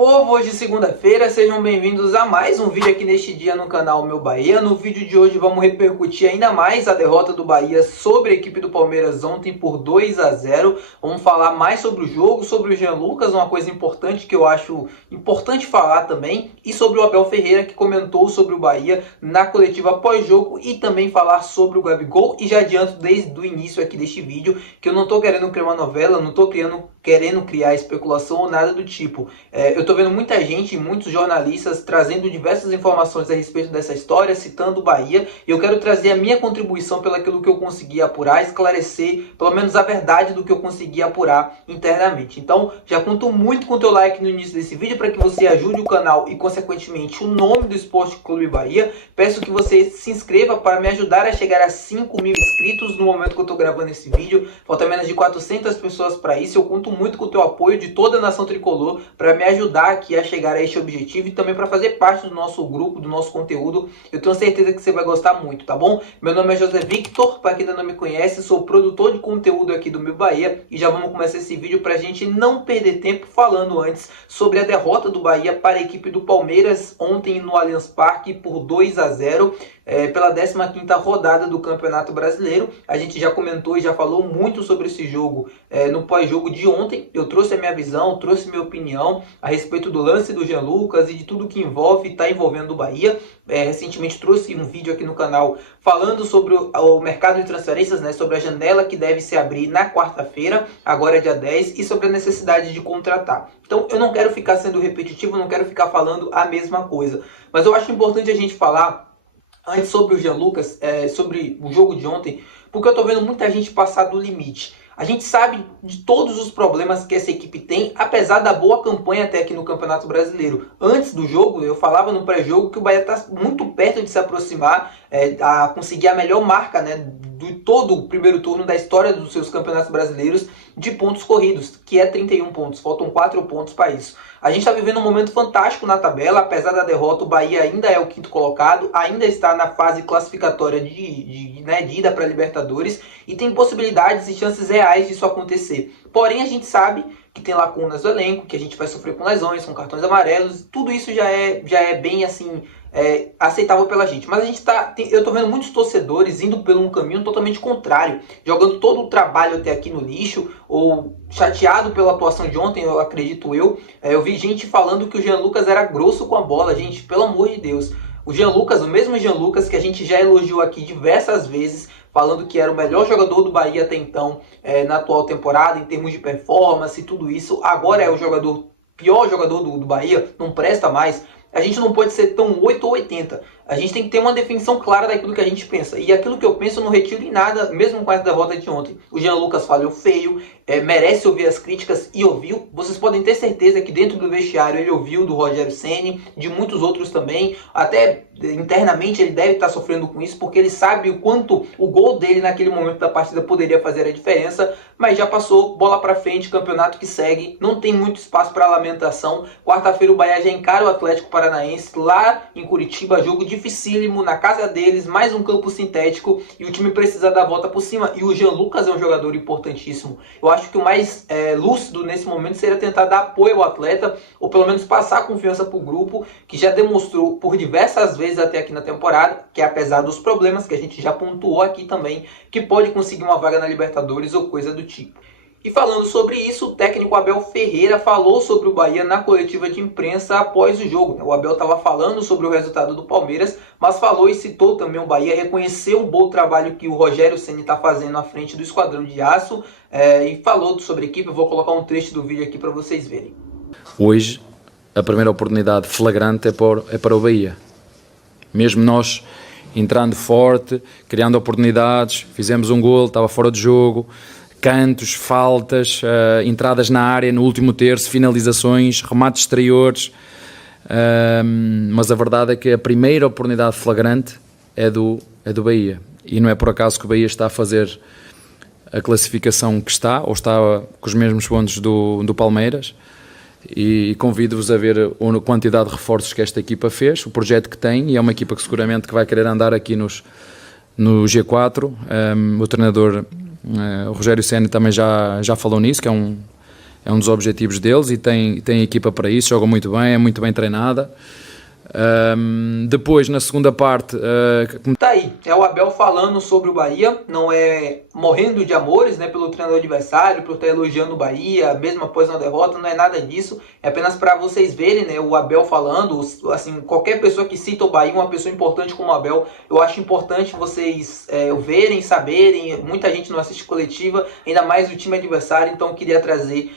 povo, hoje segunda-feira, sejam bem-vindos a mais um vídeo aqui neste dia no canal Meu Bahia. No vídeo de hoje vamos repercutir ainda mais a derrota do Bahia sobre a equipe do Palmeiras ontem por 2-0. Vamos falar mais sobre o jogo, sobre o Jean Lucas, uma coisa importante que eu acho importante falar também, e sobre o Abel Ferreira, que comentou sobre o Bahia na coletiva pós-jogo, e também falar sobre o Gabigol. E já adianto desde o início aqui deste vídeo que eu não estou querendo criar uma novela, não estou querendo criar especulação ou nada do tipo. Eu tô vendo muita gente, muitos jornalistas trazendo diversas informações a respeito dessa história, citando o Bahia, e eu quero trazer a minha contribuição pelaquilo que eu consegui apurar, esclarecer pelo menos a verdade do que eu consegui apurar internamente. Então já conto muito com o teu like no início desse vídeo para que você ajude o canal e consequentemente o nome do Esporte Clube Bahia. Peço que você se inscreva para me ajudar a chegar a 5.000 inscritos no momento que eu tô gravando esse vídeo. Falta menos de 400 pessoas para isso. Eu conto muito com o teu apoio de toda a nação tricolor para me ajudar aqui a chegar a este objetivo e também para fazer parte do nosso grupo, do nosso conteúdo. Eu tenho certeza que você vai gostar muito, tá bom? Meu nome é José Victor, para quem ainda não me conhece, sou produtor de conteúdo aqui do Meu Bahia, e já vamos começar esse vídeo para a gente não perder tempo falando antes sobre a derrota do Bahia para a equipe do Palmeiras ontem no Allianz Parque por 2-0. Pela 15ª rodada do Campeonato Brasileiro. A gente já comentou e já falou muito sobre esse jogo no pós-jogo de ontem. Eu trouxe a minha visão, trouxe minha opinião a respeito do lance do Jean Lucas e de tudo que está envolvendo o Bahia. Recentemente trouxe um vídeo aqui no canal falando sobre o mercado de transferências, sobre a janela que deve se abrir na quarta-feira, agora é dia 10, e sobre a necessidade de contratar. Então eu não quero ficar sendo repetitivo, não quero ficar falando a mesma coisa, mas eu acho importante a gente falar antes sobre o Jean Lucas, sobre o jogo de ontem, porque eu tô vendo muita gente passar do limite. A gente sabe de todos os problemas que essa equipe tem, apesar da boa campanha até aqui no Campeonato Brasileiro. Antes do jogo, eu falava no pré-jogo que o Bahia está muito perto de se aproximar, a conseguir a melhor marca, de todo o primeiro turno da história dos seus campeonatos brasileiros de pontos corridos, que é 31 pontos. Faltam 4 pontos para isso. A gente está vivendo um momento fantástico na tabela. Apesar da derrota, o Bahia ainda é o 5º colocado, ainda está na fase classificatória de ida para a Libertadores, e tem possibilidades e chances reais disso acontecer. Porém, a gente sabe que tem lacunas do elenco, que a gente vai sofrer com lesões, com cartões amarelos. Tudo isso já é bem assim aceitável pela gente, mas eu tô vendo muitos torcedores indo por um caminho totalmente contrário, jogando todo o trabalho até aqui no lixo, ou chateado pela atuação de ontem, eu acredito eu vi gente falando que o Jean Lucas era grosso com a bola. Gente, pelo amor de Deus, o Jean Lucas, o mesmo Jean Lucas que a gente já elogiou aqui diversas vezes, falando que era o melhor jogador do Bahia até então, na atual temporada, em termos de performance e tudo isso, agora é o pior jogador do Bahia, não presta mais. A gente não pode ser tão 8 ou 80. A gente tem que ter uma definição clara daquilo que a gente pensa. E aquilo que eu penso eu não retiro em nada, mesmo com essa derrota de ontem. O Jean Lucas falhou feio, merece ouvir as críticas, e ouviu. Vocês podem ter certeza que dentro do vestiário ele ouviu do Rogério Ceni, de muitos outros também. Até internamente ele deve estar sofrendo com isso, porque ele sabe o quanto o gol dele naquele momento da partida poderia fazer a diferença. Mas já passou, bola pra frente, campeonato que segue, não tem muito espaço para lamentação. Quarta-feira o Bahia já encara o Atlético Paranaense lá em Curitiba, jogo dificílimo na casa deles, mais um campo sintético, e o time precisa dar a volta por cima. E o Jean Lucas é um jogador importantíssimo. Eu acho que o mais lúcido nesse momento seria tentar dar apoio ao atleta, ou pelo menos passar a confiança para o grupo, que já demonstrou por diversas vezes até aqui na temporada, que apesar dos problemas que a gente já pontuou aqui também, que pode conseguir uma vaga na Libertadores ou coisa do tipo. E falando sobre isso, o técnico Abel Ferreira falou sobre o Bahia na coletiva de imprensa após o jogo. O Abel estava falando sobre o resultado do Palmeiras, mas falou e citou também o Bahia, reconheceu o bom trabalho que o Rogério Ceni está fazendo à frente do Esquadrão de Aço, e falou sobre a equipe. Eu vou colocar um trecho do vídeo aqui para vocês verem. Hoje, a primeira oportunidade flagrante é para o Bahia. Mesmo nós entrando forte, criando oportunidades, fizemos um golo, estava fora de jogo, cantos, faltas, entradas na área no último terço, finalizações, remates exteriores, mas a verdade é que a primeira oportunidade flagrante é do Bahia, e não é por acaso que o Bahia está a fazer a classificação que está, ou está com os mesmos pontos do Palmeiras. E convido-vos a ver a quantidade de reforços que esta equipa fez, o projeto que tem, e é uma equipa que seguramente que vai querer andar aqui no G4. O treinador o Rogério Ceni também já falou nisso, que é é um dos objetivos deles e tem equipa para isso, joga muito bem, é muito bem treinada. Depois, na segunda parte... Tá aí, é o Abel falando sobre o Bahia, não é morrendo de amores, né, pelo treinador adversário, por estar elogiando o Bahia, mesmo após uma derrota, não é nada disso, é apenas para vocês verem, né, o Abel falando, assim, qualquer pessoa que cita o Bahia, uma pessoa importante como o Abel, eu acho importante vocês verem, saberem, muita gente não assiste coletiva, ainda mais o time adversário, então eu queria trazer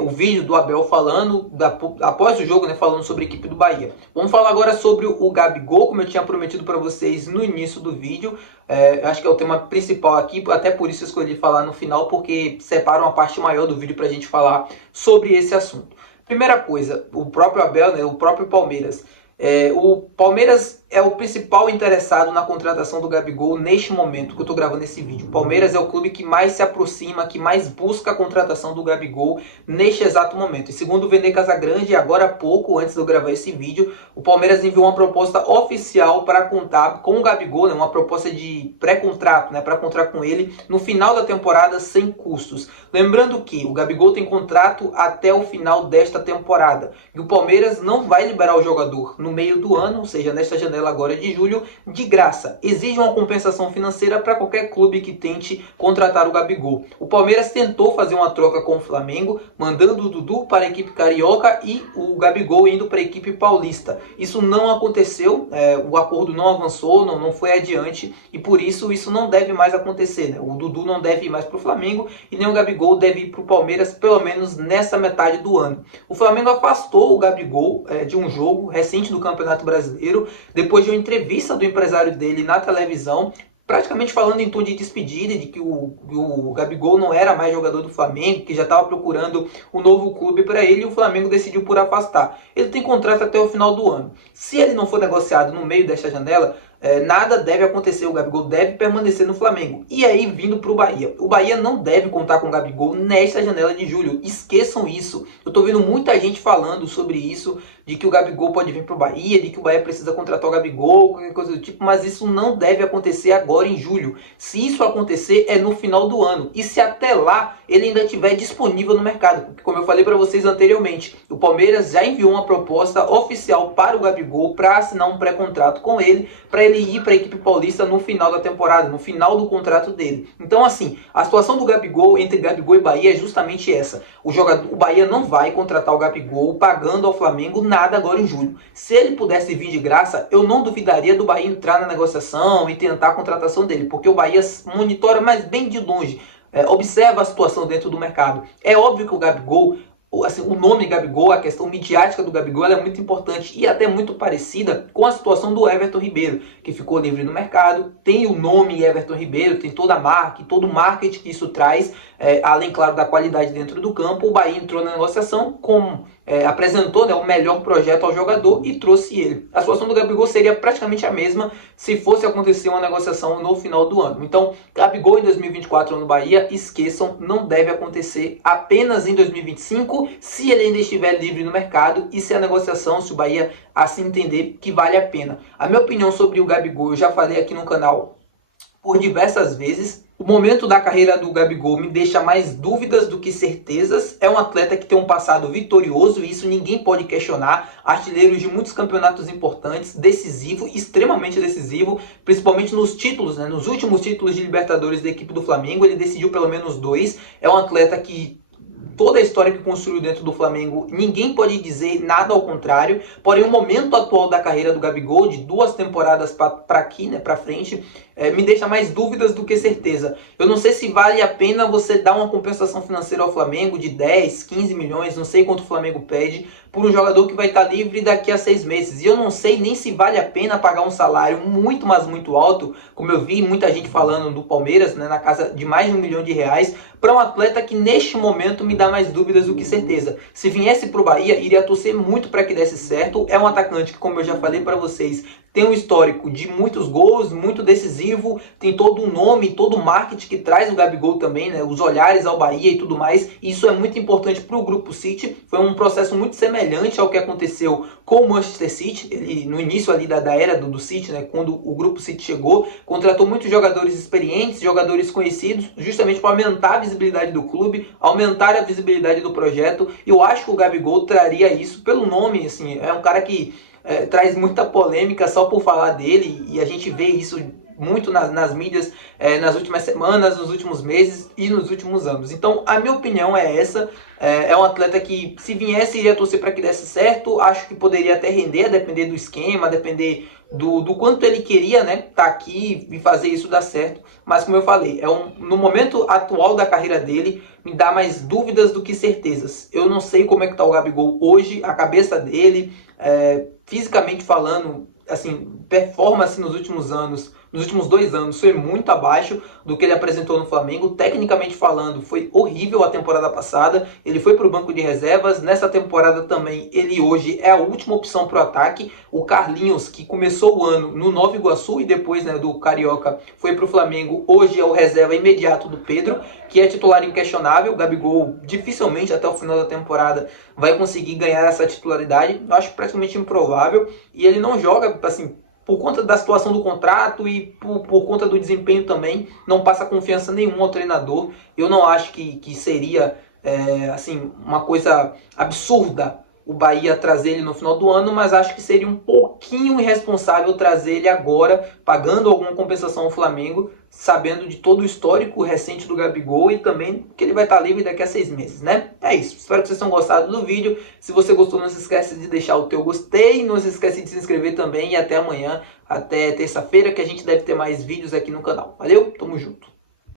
o vídeo do Abel falando, após o jogo, né, falando sobre a equipe do Bahia. Vamos falar agora sobre o Gabigol, como eu tinha prometido para vocês no início do vídeo. Acho que é o tema principal aqui, até por isso eu escolhi falar no final, porque separa uma parte maior do vídeo para a gente falar sobre esse assunto. Primeira coisa, o próprio Abel, né, o próprio Palmeiras. O Palmeiras é o principal interessado na contratação do Gabigol neste momento que eu estou gravando esse vídeo. O Palmeiras é o clube que mais se aproxima, que mais busca a contratação do Gabigol neste exato momento. E segundo o Vene Casagrande, agora há pouco, antes de eu gravar esse vídeo, o Palmeiras enviou uma proposta oficial para contar com o Gabigol, né, uma proposta de pré-contrato, né, para contar com ele no final da temporada sem custos. Lembrando que o Gabigol tem contrato até o final desta temporada. E o Palmeiras não vai liberar o jogador no meio do ano, ou seja, nesta janela agora de julho, de graça. Exige uma compensação financeira para qualquer clube que tente contratar o Gabigol. O Palmeiras tentou fazer uma troca com o Flamengo, mandando o Dudu para a equipe carioca e o Gabigol indo para a equipe paulista. Isso não aconteceu, o acordo não avançou, não foi adiante e por isso não deve mais acontecer, né? O Dudu não deve ir mais para o Flamengo e nem o Gabigol deve ir para o Palmeiras, pelo menos nessa metade do ano. O Flamengo afastou o Gabigol de um jogo recente do Campeonato Brasileiro, depois de uma entrevista do empresário dele na televisão, praticamente falando em tom de despedida, de que o Gabigol não era mais jogador do Flamengo, que já estava procurando um novo clube para ele, e o Flamengo decidiu por afastar. Ele tem contrato até o final do ano. Se ele não for negociado no meio desta janela, nada deve acontecer, o Gabigol deve permanecer no Flamengo. E aí vindo para o Bahia. O Bahia não deve contar com o Gabigol nesta janela de julho. Esqueçam isso. Eu estou vendo muita gente falando sobre isso, de que o Gabigol pode vir para o Bahia, de que o Bahia precisa contratar o Gabigol, qualquer coisa do tipo, mas isso não deve acontecer agora em julho. Se isso acontecer, é no final do ano. E se até lá ele ainda estiver disponível no mercado, porque como eu falei para vocês anteriormente, o Palmeiras já enviou uma proposta oficial para o Gabigol para assinar um pré-contrato com ele, para ele ir para a equipe paulista no final da temporada, no final do contrato dele. Então assim, a situação do Gabigol, entre Gabigol e Bahia é justamente essa. O Bahia não vai contratar o Gabigol pagando ao Flamengo nada agora em julho. Se ele pudesse vir de graça, eu não duvidaria do Bahia entrar na negociação e tentar a contratação dele, porque o Bahia monitora mais bem de longe, observa a situação dentro do mercado. É óbvio que o Gabigol, assim, o nome Gabigol, a questão midiática do Gabigol, ela é muito importante e até muito parecida com a situação do Everton Ribeiro, que ficou livre no mercado, tem o nome Everton Ribeiro, tem toda a marca, todo o marketing que isso traz, além, claro, da qualidade dentro do campo. O Bahia entrou na negociação apresentou, né, o melhor projeto ao jogador e trouxe ele. A situação do Gabigol seria praticamente a mesma se fosse acontecer uma negociação no final do ano. Então, Gabigol em 2024 no Bahia, esqueçam, não deve acontecer, apenas em 2025, se ele ainda estiver livre no mercado e se a negociação, se o Bahia assim entender que vale a pena. A minha opinião sobre o Gabigol, eu já falei aqui no canal por diversas vezes. O momento da carreira do Gabigol me deixa mais dúvidas do que certezas. É um atleta que tem um passado vitorioso e isso ninguém pode questionar. Artilheiro de muitos campeonatos importantes, decisivo, extremamente decisivo, principalmente nos títulos, né? Nos últimos títulos de Libertadores da equipe do Flamengo, ele decidiu pelo menos 2. É um atleta que toda a história que construiu dentro do Flamengo, ninguém pode dizer nada ao contrário. Porém, o momento atual da carreira do Gabigol, de 2 temporadas para aqui, né, para frente, me deixa mais dúvidas do que certeza. Eu não sei se vale a pena você dar uma compensação financeira ao Flamengo de 10, 15 milhões, não sei quanto o Flamengo pede, por um jogador que vai estar livre daqui a 6 meses. E eu não sei nem se vale a pena pagar um salário muito, mas muito alto, como eu vi muita gente falando do Palmeiras, né, na casa de mais de R$1 milhão, para um atleta que neste momento me dá mais dúvidas do que certeza. Se viesse para o Bahia, iria torcer muito para que desse certo. É um atacante que, como eu já falei para vocês, tem um histórico de muitos gols, muito decisivo, tem todo um nome, todo o marketing que traz o Gabigol também, né? Os olhares ao Bahia e tudo mais. Isso é muito importante para o Grupo City. Foi um processo muito semelhante ao que aconteceu com o Manchester City. Ele, no início ali da era do City, né? Quando o Grupo City chegou, contratou muitos jogadores experientes, jogadores conhecidos, justamente para aumentar a visibilidade do clube, aumentar a visibilidade do projeto. E eu acho que o Gabigol traria isso pelo nome, assim, é um cara que traz muita polêmica só por falar dele, e a gente vê isso muito nas mídias nas últimas semanas, nos últimos meses e nos últimos anos. Então a minha opinião é essa. É um atleta que, se viesse, iria torcer para que desse certo. Acho que poderia até render, a depender do esquema, a depender do quanto ele queria, né, tá aqui e fazer isso dar certo. Mas como eu falei, no momento atual da carreira dele, me dá mais dúvidas do que certezas. Eu não sei como é que tá o Gabigol hoje, a cabeça dele, fisicamente falando, assim, performance nos últimos anos, nos últimos 2 anos, foi muito abaixo do que ele apresentou no Flamengo. Tecnicamente falando, foi horrível a temporada passada. Ele foi para o banco de reservas. Nessa temporada também, ele hoje é a última opção para o ataque. O Carlinhos, que começou o ano no Nova Iguaçu e depois, né, do Carioca, foi para o Flamengo. Hoje é o reserva imediato do Pedro, que é titular inquestionável. O Gabigol dificilmente até o final da temporada vai conseguir ganhar essa titularidade. Eu acho praticamente improvável. E ele não joga, assim, por conta da situação do contrato e por conta do desempenho também, não passa confiança nenhuma ao treinador. Eu não acho que seria assim, uma coisa absurda o Bahia trazer ele no final do ano, mas acho que seria um pouquinho irresponsável trazer ele agora, pagando alguma compensação ao Flamengo, sabendo de todo o histórico recente do Gabigol e também que ele vai estar livre daqui a 6 meses, né? É isso, espero que vocês tenham gostado do vídeo. Se você gostou, não se esquece de deixar o teu gostei, não se esquece de se inscrever também e até amanhã, até terça-feira, que a gente deve ter mais vídeos aqui no canal. Valeu, tamo junto!